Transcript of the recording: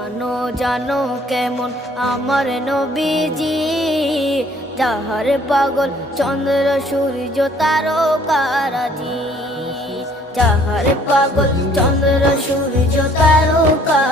জানো জানো কেমন আমার নবীজি, যাহার পাগল চন্দ্র সূর্য তারকারাজি, যাহার পাগল চন্দ্র সূর্য তারকা